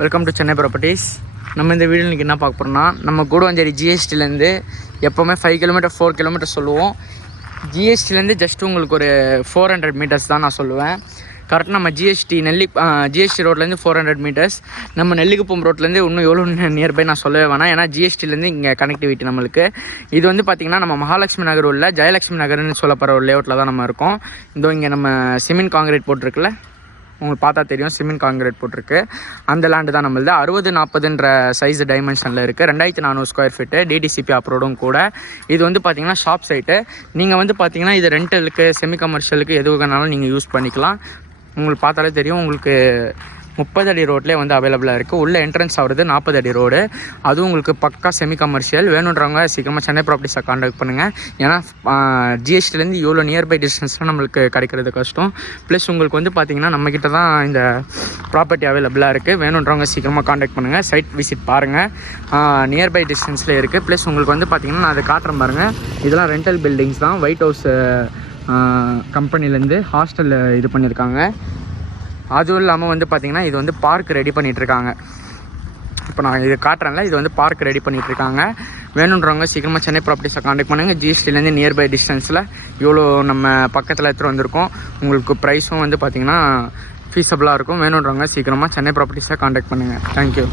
Welcome to Chennai properties. நம்ம இந்த video இன்றைக்கி என்ன பார்க்க போகிறோம்னா, நம்ம கூடுவாஞ்சேரி ஜிஎஸ்டிலேருந்து எப்போவுமே 5 கிலோமீட்டர் 4 கிலோமீட்டர் சொல்லுவோம். ஜிஎஸ்டிலேருந்து ஜஸ்ட் உங்களுக்கு ஒரு 400 மீட்டர்ஸ் தான் நான் சொல்லுவேன். கரெக்டாக நம்ம ஜிஎஸ்டி ரோட்லேருந்து 400 மீட்டர்ஸ். நம்ம நெல்லிக்குப்பம் ரோட்லேருந்து இன்னும் எவ்வளோ நியர்பை நான் சொல்லவே வேணாம். ஏன்னா ஜிஎஸ்டிலேருந்து இங்கே கனெக்டிவிட்டி நம்மளுக்கு. இது வந்து பார்த்திங்கன்னா நம்ம மகாலட்சுமி நகர் உள்ள ஜெயலட்சுமி நகர்னு சொல்லப்படுற ஒரு லேஅவுட்டில் தான் நம்ம இருக்கோம். இதோ இங்கே நம்ம சிமெண்ட் காங்கிரீட் போட்டிருக்குல்ல, உங்களுக்கு பார்த்தா தெரியும், சிமெண்ட் காங்கிரீட் போட்டிருக்கு. அந்த லேண்டு தான் நம்மளது. 60-40ன்ற சைஸ் டைமென்ஷனில் இருக்குது. 2400 ஸ்கொயர் ஃபீட்டு, டிடிசிபி அப்ரோடும் கூட. இது வந்து பார்த்திங்கன்னா ஷாப் சைட்டு. நீங்கள் வந்து பார்த்திங்கன்னா இது ரெண்டலுக்கு, செமி கமர்ஷியலுக்கு எது வேணாலும் நீங்கள் யூஸ் பண்ணிக்கலாம். உங்களுக்கு பார்த்தாலே தெரியும், உங்களுக்கு 30 அடி ரோட்லேயே வந்து அவைலபிளாக இருக்குது. உள்ள என்ட்ரன்ஸ் ஆகிறது 40 அடி ரோடு. அதுவும் உங்களுக்கு பக்கா செமி கமர்ஷியல். வேணுன்றவங்க சீக்கிரமாக சென்னை ப்ராப்பர்ட்டிஸை காண்டாக்ட் பண்ணுங்கள். ஏன்னா ஜிஎஸ்டிலேருந்து இவ்வளோ நியர்பை டிஸ்டன்ஸ்லாம் நம்மளுக்கு கிடைக்கிறது கஷ்டம். ப்ளஸ் உங்களுக்கு வந்து பார்த்திங்கன்னா நம்மக்கிட்ட தான் இந்த ப்ராப்பர்ட்டி அவைலபிளாக இருக்குது. வேணுன்றவங்க சீக்கிரமாக காண்டாக்ட் பண்ணுங்கள். சைட் விசிட் பாருங்கள். நியர்பை டிஸ்டன்ஸில் இருக்குது. ப்ளஸ் உங்களுக்கு வந்து பார்த்திங்கன்னா நான் அதை காட்டுறேன் பாருங்கள். இதெல்லாம் ரெண்டல் பில்டிங்ஸ் தான். ஒயிட் ஹவுஸ் கம்பெனிலேருந்து ஹாஸ்டலில் இது பண்ணியிருக்காங்க. அதுவும் இல்லாமல் வந்து பார்த்திங்கன்னா இது வந்து பார்க் ரெடி பண்ணிகிட்ருக்காங்க. இப்போ நான் இது காட்டுறேன்ல, இது வந்து பார்க் ரெடி பண்ணிகிட்ருக்காங்க. வேணுன்றவங்க சீக்கிரமாக சென்னை ப்ராப்பர்ட்டிஸை காண்டாக்ட் பண்ணுங்கள். ஜிஎஸ்டிலேருந்து நியர்பை டிஸ்டன்ஸில் இவ்வளோ நம்ம பக்கத்தில் எடுத்துகிட்டு வந்திருக்கோம். உங்களுக்கு ப்ரைஸும் வந்து பார்த்திங்கன்னா ஃபீஸபிளாக இருக்கும். வேணுன்றவங்க சீக்கிரமாக சென்னை ப்ராப்பர்ட்டிஸை காண்டாக்ட் பண்ணுங்கள். தேங்க்யூ.